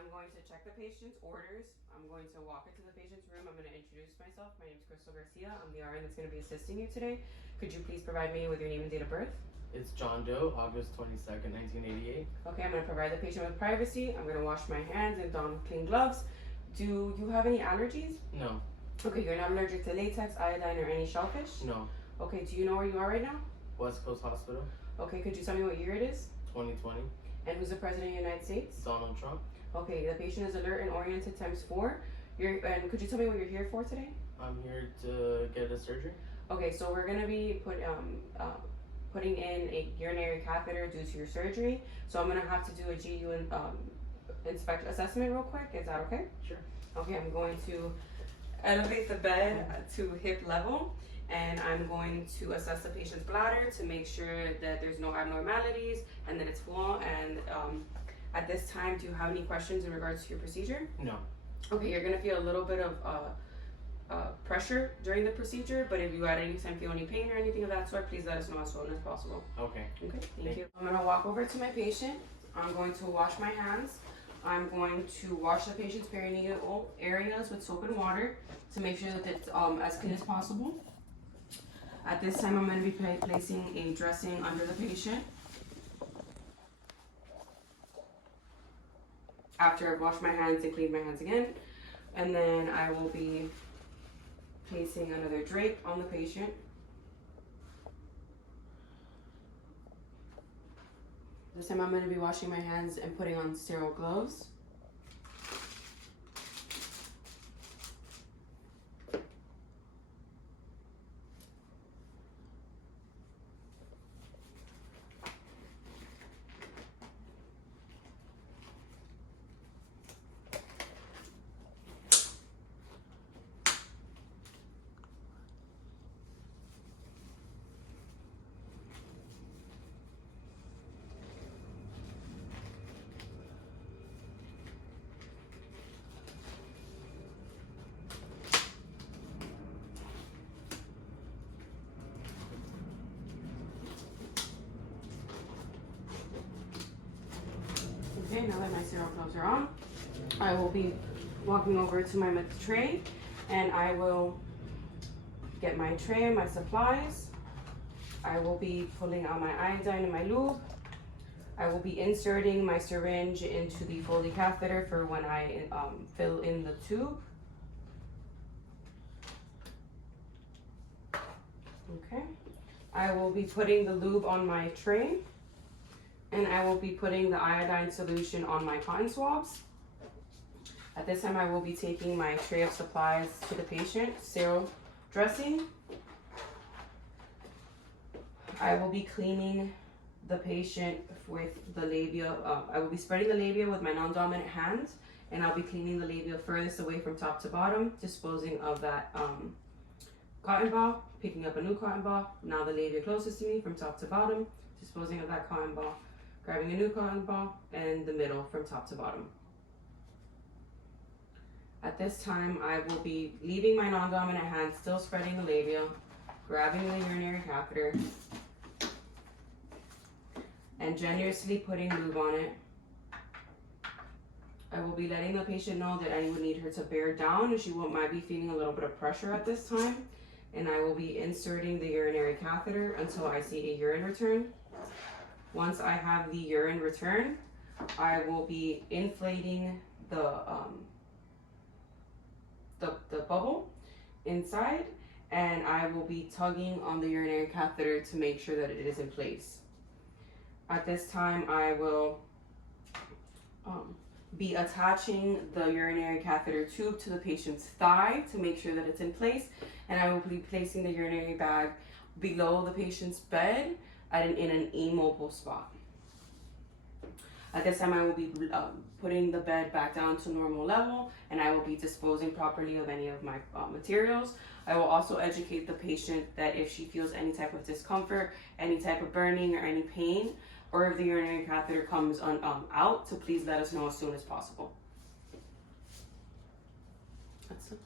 I'm going to check the patient's orders. I'm going to walk into the patient's room. I'm going to introduce myself. My name is Krystal. I'm the RN that's going to be assisting you today. Could you please provide me with your name and date of birth? It's John Doe, August 22nd, 1988. Okay, I'm going to provide the patient with privacy. I'm going to wash my hands and don clean gloves. Do you have any allergies? No. Okay, you're not allergic to latex, iodine, or any shellfish? No. Okay, do you know where you are right now? West Coast Hospital. Okay, could you tell me what year it is? 2020. And who's the President of the United States? Donald Trump. Okay, the patient is alert and oriented ×4. And could you tell me what you're here for today? I'm here to get a surgery. Okay, so we're going to be putting in a urinary catheter due to your surgery. So I'm going to have to do a GU assessment real quick. Is that okay? Sure. Okay, I'm going to elevate the bed to hip level, and I'm going to assess the patient's bladder to make sure that there's no abnormalities and that it's full. And at this time, do you have any questions in regards to your procedure? No. Okay, you're going to feel a little bit of pressure during the procedure, but if you at any time feel any pain or anything of that sort, please let us know as soon as possible. Okay. Okay, thank you. I'm going to walk over to my patient. I'm going to wash my hands. I'm going to wash the patient's perineal areas with soap and water to make sure that it's as clean as possible. At this time, I'm going to be placing a dressing under the patient. After I've washed my hands and cleaned my hands again, and then I will be placing another drape on the patient. This time I'm going to be washing my hands and putting on sterile gloves. Okay, now that my sterile gloves are on, I will be walking over to my tray, and I will get my tray and my supplies. I will be pulling out my iodine and my lube. I will be inserting my syringe into the Foley catheter for when I fill in the tube. Okay, I will be putting the lube on my tray, and I will be putting the iodine solution on my cotton swabs. At this time, I will be taking my tray of supplies to the patient. Sterile dressing. I will be cleaning the patient with the labia. I will be spreading the labia with my non-dominant hand, and I'll be cleaning the labia furthest away from top to bottom, disposing of that cotton ball, picking up a new cotton ball. Now the labia closest to me from top to bottom, disposing of that cotton ball, grabbing a new cotton ball, and the middle from top to bottom. At this time, I will be leaving my non-dominant hand still spreading the labia, grabbing the urinary catheter, and generously putting lube on it. I will be letting the patient know that I would need her to bear down, and she might be feeling a little bit of pressure at this time. And I will be inserting the urinary catheter until I see a urine return. Once I have the urine return, I will be inflating the bubble inside, and I will be tugging on the urinary catheter to make sure that it is in place. At this time, I will be attaching the urinary catheter tube to the patient's thigh to make sure that it's in place, and I will be placing the urinary bag below the patient's bed in an immobile spot. At this time, I will be putting the bed back down to normal level, and I will be disposing properly of any of my materials. I will also educate the patient that if she feels any type of discomfort, any type of burning or any pain, or if the urinary catheter comes out, to please let us know as soon as possible.